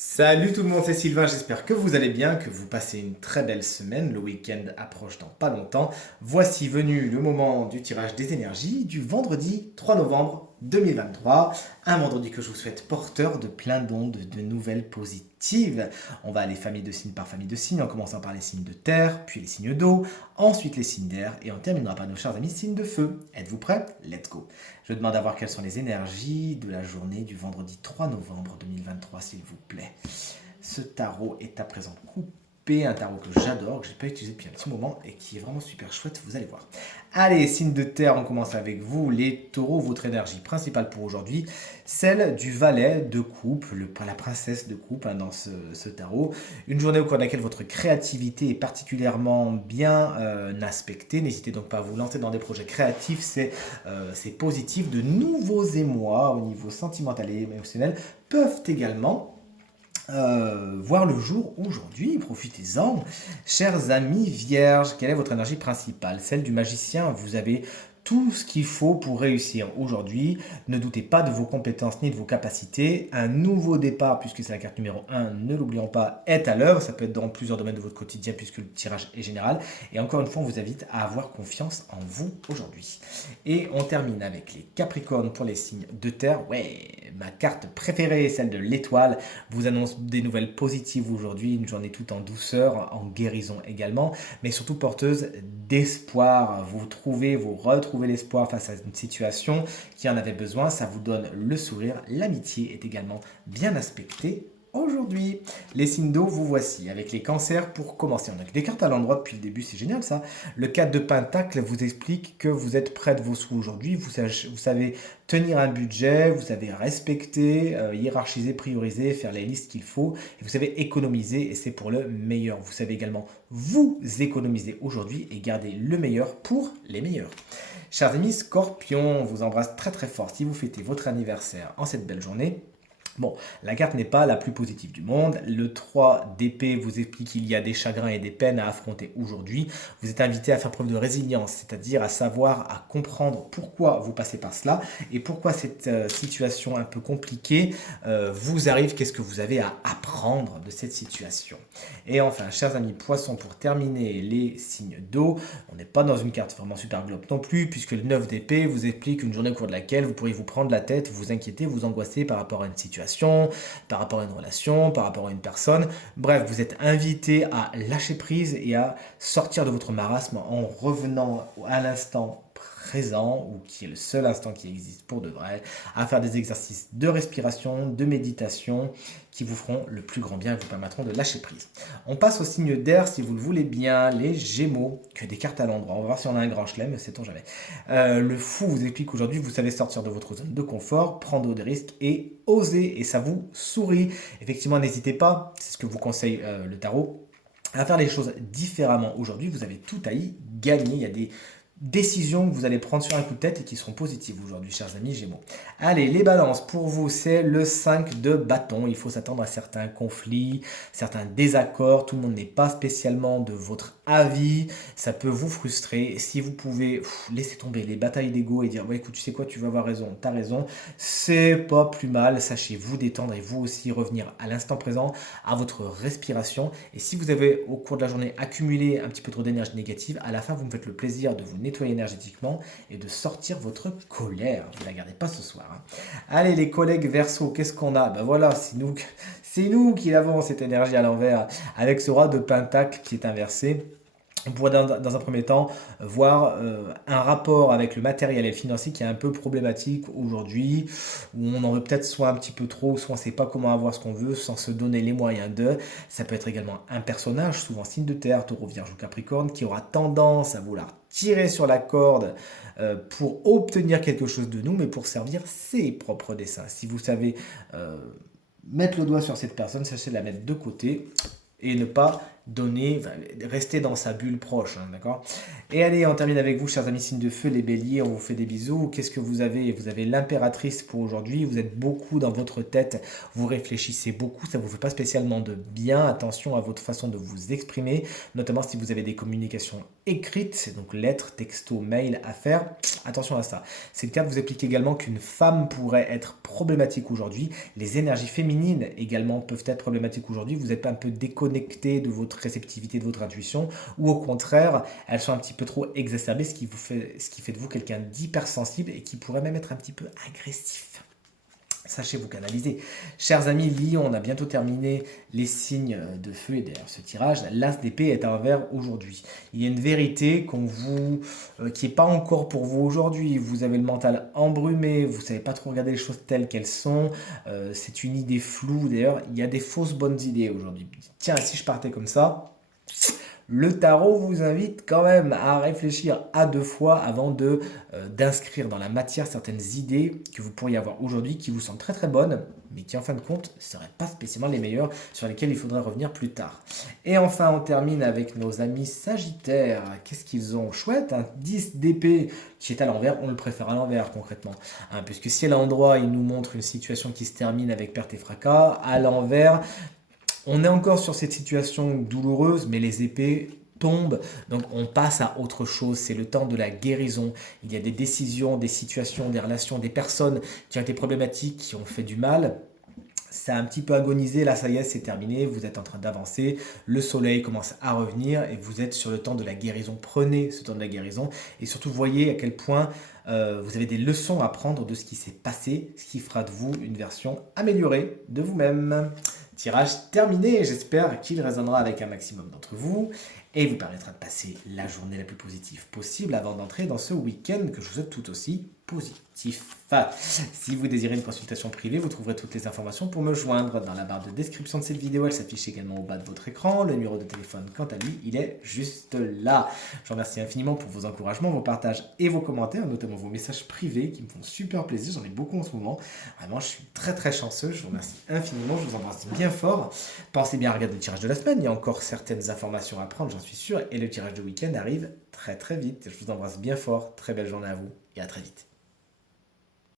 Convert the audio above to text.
Salut tout le monde, c'est Sylvain, j'espère que vous allez bien, que vous passez une très belle semaine, le week-end approche dans pas longtemps. Voici venu le moment du tirage des énergies du vendredi 3 novembre 2023, un vendredi que je vous souhaite porteur de plein d'ondes, de nouvelles positives. On va aller famille de signes par famille de signes, en commençant par les signes de terre, puis les signes d'eau, ensuite les signes d'air, et on terminera par nos chers amis signes de feu. Êtes-vous prêts? Let's go. Je demande à voir quelles sont les énergies de la journée du vendredi 3 novembre 2023, s'il vous plaît. Ce tarot est à présent coupé, un tarot que j'adore, que je n'ai pas utilisé depuis un petit moment et qui est vraiment super chouette, vous allez voir. Allez, signe de terre, on commence avec vous, les taureaux, votre énergie principale pour aujourd'hui, celle du valet de coupe, la princesse de coupe dans ce tarot. Une journée au cours de laquelle votre créativité est particulièrement bien aspectée. N'hésitez donc pas à vous lancer dans des projets créatifs, c'est positif. De nouveaux émois au niveau sentimental et émotionnel peuvent également voir le jour aujourd'hui. Profitez-en. Chers amis vierges, quelle est votre énergie principale? Celle du magicien. Vous avez tout ce qu'il faut pour réussir aujourd'hui. Ne doutez pas de vos compétences ni de vos capacités. Un nouveau départ, puisque c'est la carte numéro 1, ne l'oublions pas, est à l'œuvre. Ça peut être dans plusieurs domaines de votre quotidien, puisque le tirage est général. Et encore une fois, on vous invite à avoir confiance en vous aujourd'hui. Et on termine avec les Capricornes pour les signes de terre. Ouais, ma carte préférée, celle de l'étoile, vous annonce des nouvelles positives aujourd'hui. Une journée toute en douceur, en guérison également, mais surtout porteuse d'espoir. Vous retrouvez l'espoir face à une situation qui en avait besoin. Ça vous donne le sourire. L'amitié est également bien aspectée aujourd'hui. Les signes d'eau, vous voici, avec les cancers pour commencer. On a des cartes à l'endroit depuis le début, c'est génial ça. Le 4 de Pentacle vous explique que vous êtes près de vos sous aujourd'hui, vous savez tenir un budget, vous savez respecter, hiérarchiser, prioriser, faire les listes qu'il faut, et vous savez économiser, et c'est pour le meilleur. Vous savez également vous économiser aujourd'hui et garder le meilleur pour les meilleurs. Chers amis Scorpion, on vous embrasse très très fort si vous fêtez votre anniversaire en cette belle journée. Bon, la carte n'est pas la plus positive du monde. Le 3 d'épée vous explique qu'il y a des chagrins et des peines à affronter aujourd'hui. Vous êtes invité à faire preuve de résilience, c'est-à-dire à savoir, à comprendre pourquoi vous passez par cela et pourquoi cette situation un peu compliquée vous arrive, qu'est-ce que vous avez à apprendre de cette situation. Et enfin, chers amis poissons, pour terminer les signes d'eau, on n'est pas dans une carte vraiment super globe non plus, puisque le 9 d'épée vous explique une journée au cours de laquelle vous pourriez vous prendre la tête, vous inquiéter, vous angoisser par rapport à une situation, par rapport à une relation, par rapport à une personne. Bref, vous êtes invité à lâcher prise et à sortir de votre marasme en revenant à l'instant présent, ou qui est le seul instant qui existe pour de vrai, à faire des exercices de respiration, de méditation, qui vous feront le plus grand bien et vous permettront de lâcher prise. On passe au signe d'air, si vous le voulez bien, les Gémeaux, que des cartes à l'endroit. On va voir si on a un grand chelem, sait-on jamais. Le fou vous explique qu'aujourd'hui, vous savez sortir de votre zone de confort, prendre des risques et oser, et ça vous sourit. Effectivement, n'hésitez pas, c'est ce que vous conseille le tarot, à faire les choses différemment. Aujourd'hui, vous avez tout à y gagner. Il y a des décisions que vous allez prendre sur un coup de tête et qui seront positives aujourd'hui, chers amis Gémeaux. Allez, les balances, pour vous, c'est le 5 de bâton. Il faut s'attendre à certains conflits, certains désaccords. Tout le monde n'est pas spécialement de votre avis. Ça peut vous frustrer. Si vous pouvez laisser tomber les batailles d'ego et dire ouais, écoute, tu sais quoi, tu vas avoir raison, t'as raison, c'est pas plus mal. Sachez vous détendre et vous aussi revenir à l'instant présent, à votre respiration. Et si vous avez au cours de la journée accumulé un petit peu trop d'énergie négative, à la fin, vous me faites le plaisir de vous nettoyer énergétiquement et de sortir votre colère. Ne la gardez pas ce soir. Allez, les collègues Verseau, qu'est-ce qu'on a? Ben voilà, c'est nous qui avons cette énergie à l'envers avec ce roi de Pentacle qui est inversé. On pourrait dans un premier temps voir un rapport avec le matériel et le financier qui est un peu problématique aujourd'hui, où on en veut peut-être soit un petit peu trop, soit on ne sait pas comment avoir ce qu'on veut sans se donner les moyens de. Ça peut être également un personnage, souvent signe de terre, taureau, vierge ou capricorne, qui aura tendance à vouloir tirer sur la corde pour obtenir quelque chose de nous, mais pour servir ses propres desseins. Si vous savez mettre le doigt sur cette personne, sachez la mettre de côté et ne pas donner, rester dans sa bulle proche, d'accord? Et allez, on termine avec vous, chers amis signes de feu, les béliers, on vous fait des bisous. Qu'est-ce que vous avez? Vous avez l'impératrice pour aujourd'hui, vous êtes beaucoup dans votre tête, vous réfléchissez beaucoup, ça ne vous fait pas spécialement de bien. Attention à votre façon de vous exprimer, notamment si vous avez des communications écrite, donc lettres, texto, mail, affaires. Attention à ça. Cette carte vous explique également qu'une femme pourrait être problématique aujourd'hui. Les énergies féminines également peuvent être problématiques aujourd'hui. Vous êtes un peu déconnecté de votre réceptivité, de votre intuition, ou au contraire, elles sont un petit peu trop exacerbées, ce qui fait de vous quelqu'un d'hypersensible et qui pourrait même être un petit peu agressif. Sachez vous canaliser. Chers amis Lion, on a bientôt terminé les signes de feu et derrière ce tirage, l'as d'épée est à l'envers aujourd'hui. Il y a une vérité qui n'est pas encore pour vous aujourd'hui. Vous avez le mental embrumé, vous ne savez pas trop regarder les choses telles qu'elles sont. C'est une idée floue. D'ailleurs, il y a des fausses bonnes idées aujourd'hui. Tiens, si je partais comme ça, le tarot vous invite quand même à réfléchir à deux fois avant d'inscrire dans la matière certaines idées que vous pourriez avoir aujourd'hui qui vous semblent très très bonnes, mais qui en fin de compte ne seraient pas spécialement les meilleures, sur lesquelles il faudrait revenir plus tard. Et enfin, on termine avec nos amis Sagittaires. Qu'est-ce qu'ils ont? Chouette, un 10 d'épée qui est à l'envers, on le préfère à l'envers concrètement. Puisque si à l'endroit, il nous montre une situation qui se termine avec perte et fracas, à l'envers, on est encore sur cette situation douloureuse, mais les épées tombent, donc on passe à autre chose. C'est le temps de la guérison. Il y a des décisions, des situations, des relations, des personnes qui ont été problématiques, qui ont fait du mal. Ça a un petit peu agonisé, là ça y est, c'est terminé, vous êtes en train d'avancer, le soleil commence à revenir et vous êtes sur le temps de la guérison. Prenez ce temps de la guérison et surtout voyez à quel point vous avez des leçons à prendre de ce qui s'est passé, ce qui fera de vous une version améliorée de vous-même. Tirage terminé, j'espère qu'il résonnera avec un maximum d'entre vous et vous permettra de passer la journée la plus positive possible avant d'entrer dans ce week-end que je vous souhaite tout aussi positif. Si vous désirez une consultation privée, vous trouverez toutes les informations pour me joindre dans la barre de description de cette vidéo. Elle s'affiche également au bas de votre écran. Le numéro de téléphone, quant à lui, il est juste là. Je vous remercie infiniment pour vos encouragements, vos partages et vos commentaires, notamment vos messages privés qui me font super plaisir. J'en ai beaucoup en ce moment. Vraiment, je suis très très chanceux. Je vous remercie infiniment. Je vous embrasse bien fort. Pensez bien à regarder le tirage de la semaine. Il y a encore certaines informations à prendre, j'en suis sûr. Et le tirage de week-end arrive très très vite. Je vous embrasse bien fort. Très belle journée à vous et à très vite.